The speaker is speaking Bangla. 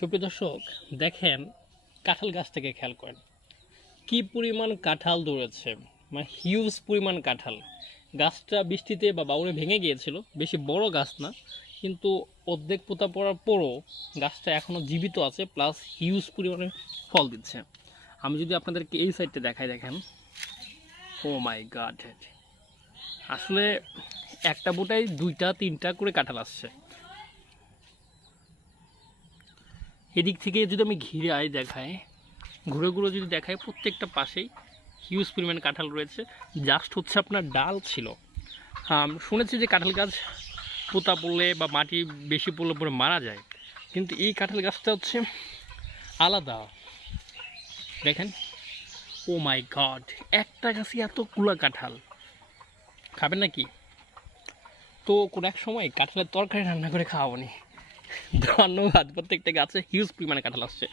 সুপ্রিয় দর্শক, দেখেন কাঁঠাল গাছটাকে খেয়াল করেন। কি পরিমাণ কাঁঠাল ধরেছে মানে হিউজ পরিমাণ কাঁঠাল। গাছটা বৃষ্টিতে বা বাউরে ভেঙে গিয়েছিল, বেশি বড় গাছ না, কিন্তু অর্ধেক পোতা পড়ার পরও গাছটা এখনও জীবিত আছে প্লাস হিউজ পরিমাণে ফল দিচ্ছে। আমি যদি আপনাদেরকে এই সাইডটা দেখাই, দেখেন। ও মাই গাড আসলে একটা বোটাই দুইটা, তিনটা করে কাঁঠাল আসছে। এদিক থেকে যদি আমি ঘিরে আয় দেখাই ঘুরে ঘুরে যদি দেখাই প্রত্যেকটা পাশেই হিউজ পরিমাণ কাঁঠাল রয়েছে। জাস্ট হচ্ছে আপনার ডাল ছিল। আম, শুনেছি যে কাঁঠাল গাছ পোতা পড়লে বা মাটি বেশি পড়লে পরে মারা যায়। কিন্তু এই কাঁঠাল গাছটা হচ্ছে আলাদা। দেখেন। ও মাই গড একটা গাছে এত কুলা কাঁঠাল। খাবেন নাকি? তো কোনো এক সময় কাঁঠালের তরকারি রান্না করে খাওয়াবো নি। ধন্যবাদ। প্রত্যেকটা গাছে হিউজ পরিমাণে কাঁঠাল আসছে।